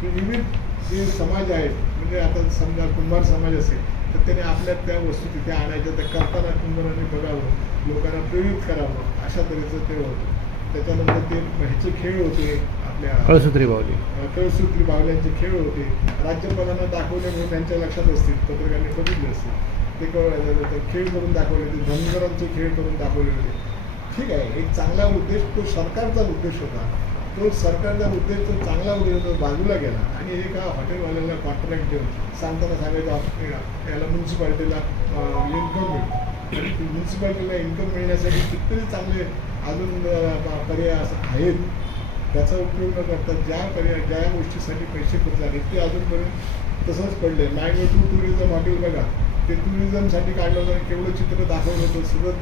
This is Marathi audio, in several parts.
की विविध जे समाज आहेत म्हणजे आता समजा कुंभार समाज असेल तर त्याने आपल्या त्या वस्तू तिथे आणायच्या त्या करताना कुंभारांनी बघावं लोकांना प्रेरित करावं अशा तऱ्हेचं ते होतं. त्याच्यानंतर ते ह्याचे खेळ होते आपल्या कळसूत्री बावली कळसूत्री बावल्यांचे खेळ होते. राज्यपालांना दाखवले म्हणून त्यांच्या लक्षात असतील पत्रकारांनी बघितले असतील. ते क- ते खेळ करून दाखवले होते धनगरांचे खेळ करून दाखवले होते. ठीक आहे एक चांगला उद्देश तो सरकारचा उद्देश होता. तो सरकारचा उद्देश तो चांगला उद्योग बाजूला गेला. आणि एका हॉटेलवाल्याला कॉन्ट्रॅक्ट देऊन सांगताना सांगायचं आप- याला म्युन्सिपाल्टीला इन्कम मिळतो आणि म्युन्सिपाल्टीला इन्कम मिळण्यासाठी कितीतरी चांगले अजून पर्याय असं आहेत. त्याचा उपयोग न करता ज्या पर्याय ज्या गोष्टीसाठी पैसे खर्च झाले ते अजूनपर्यंत तसंच पडले मॅगो टू टुरिझम हॉटेल बघा. ते टुरिझमसाठी काढलं होतं केवढं चित्र दाखवलं होतं. सुरत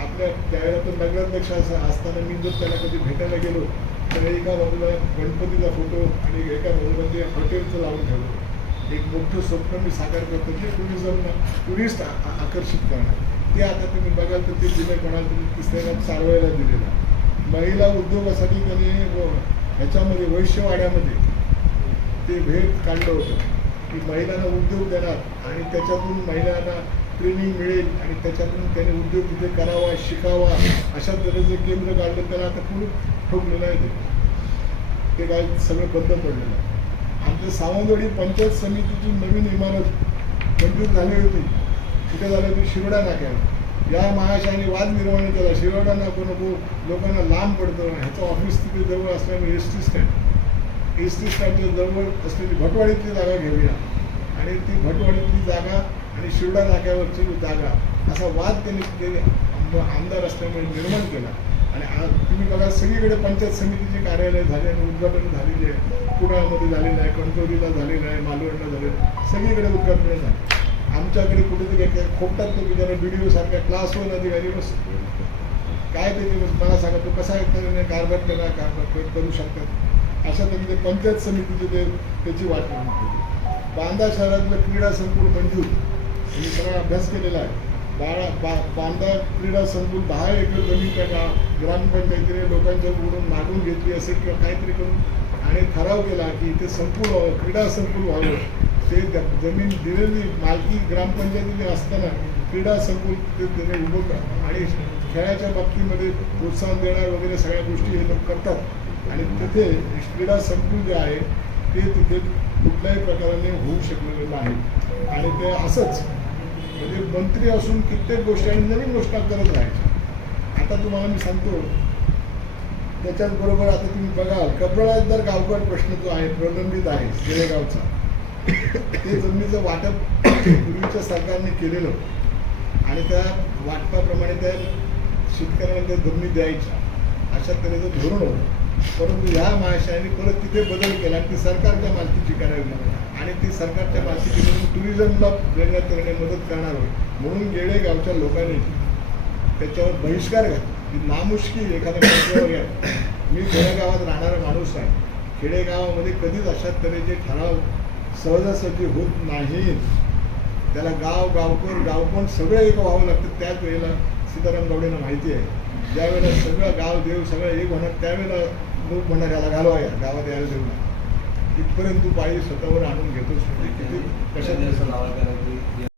आपल्या त्यावेळेला तर नगराध्यक्ष असं असताना मी जर त्याला कधी भेटायला गेलो तर एका बाजूला गणपतीचा फोटो आणि एका बाजूला ते हॉटेलचं लावून ठेवलं. एक मोठं स्वप्न मी साकार करतो जे टुरिझम टुरिस्ट आकर्षित करणार. ते आता तुम्ही बघाल तर ते दिलं कोणाला तुम्ही तिसऱ्याला चालवायला दिलेलं. महिला उद्योगासाठी त्यांनी ह्याच्यामध्ये वैश्यवाड्यामध्ये ते भेट काढलं होतं. की महिलांना उद्योग देणार आणि त्याच्यातून महिलांना ट्रेनिंग मिळेल आणि त्याच्यातून त्याने उद्योग तिथे करावा शिकावा अशा तऱ्हेचं केंद्र काढलं त्याला आता खूप ठोकलेलं आहे ते ते काय सगळं बंद पडलेलं आहे. आमच्या सावंतवाडी पंचायत समितीची नवीन इमारत मंजूर झाली होती. कुठे झाली होती शिरोडा नाक्यावर. या महाशयाने वाद निर्माण केला. शिरोडा नाको नको लोकांना लांब पडतं. ह्याचं ऑफिस तिथे जवळ असल्यामुळे S T stand S T स्टँडच्या जवळ असलेली भटवाडीतली जागा घेऊया. आणि ती भटवाडीतली जागा आणि शिवडा नाक्यावरची जागा. असा वाद त्यांनी आमदार असल्यामुळे निर्माण केला. आणि आज तुम्ही बघा सगळीकडे पंचायत समितीचे कार्यालय झाले आणि उद्घाटन झालेले आहे. कुडाळमध्ये झालेलं आहे कणकवलीला झालेलं आहे मालवणला झालेलं सगळीकडे उद्घाटन झाले. आमच्याकडे कुठेतरी एक खोपटात तो की त्याला बी सारख्या क्लास वन अधिकारी बस काय ते मला सांगा तो कसा आहे? कारभार केला कारभार करू शकतात? अशा त्यांनी ते पंचायत समितीचे ते त्याची वाट करून ठेवली बांदा शहरातलं क्रीडा संकुल मंजूर. मी सगळा अभ्यास केलेला आहे. बाळा बा बांदा क्रीडा संकुल दहा एकर जमीन त्या गा- ग्रामपंचायतीने लोकांच्याकडून मागून घेतली असेल किंवा काहीतरी करून आणि ठराव केला की इथे संकुल व्हावं क्रीडा संकुल व्हावं. ते जमीन दिलेली मालकी ग्रामपंचायतीने असताना क्रीडा संकुल ते त्याने उभं कर. आणि खेळाच्या बाबतीमध्ये प्रोत्साहन देणार वगैरे सगळ्या गोष्टी हे लोक करतात. आणि तिथे क्रीडा संकुल जे आहे ते तिथे कुठल्याही प्रकाराने होऊ शकलेलं नाही. आणि ते असंच म्हणजे मंत्री असून कित्येक गोष्टी आणि नवीन घोषणा करत राहायच्या आता तुम्हाला मी सांगतो त्याच्याच बरोबर आता तुम्ही बघाल कपडळात जर गावकड प्रश्न जो आहे प्रलंबित आहे शेळेगावचा ते जमिनीचं वाटप पूर्वीच्या सरकारने केलेलं आणि त्या वाटपाप्रमाणे त्या शेतकऱ्यांना त्या जमिनी द्यायच्या अशा तऱ्हेचं धोरण होतं. परंतु या महाशयाने परत तिथे बदल केला आणि ती सरकारच्या मालकीची करावी आणि ती सरकारच्या मालकीची म्हणून टुरिझमला वेगळ्या तऱ्हेने मदत करणार होईल म्हणून गेडे गावच्या लोकांनी त्याच्यावर बहिष्कार घातला. की नामुष्की एखाद्या माणसावर मी खेडेगावात राहणारा माणूस आहे. खेडेगावामध्ये कधीच अशा तऱ्हेचे ठराव सहजासहजी होत नाही. त्याला गाव गावकोण गावकोण सगळं एक व्हावं लागतं त्याच वेळेला सीताराम गावडेंना माहिती आहे. ज्यावेळेला सगळं गाव देव सगळं एक होणार त्यावेळेला लोक म्हणणार याला घालवा या गावात यायला देऊ नका. तिथपर्यंत तू पाळी स्वतःवर आणून घेतोस म्हणजे किती कशात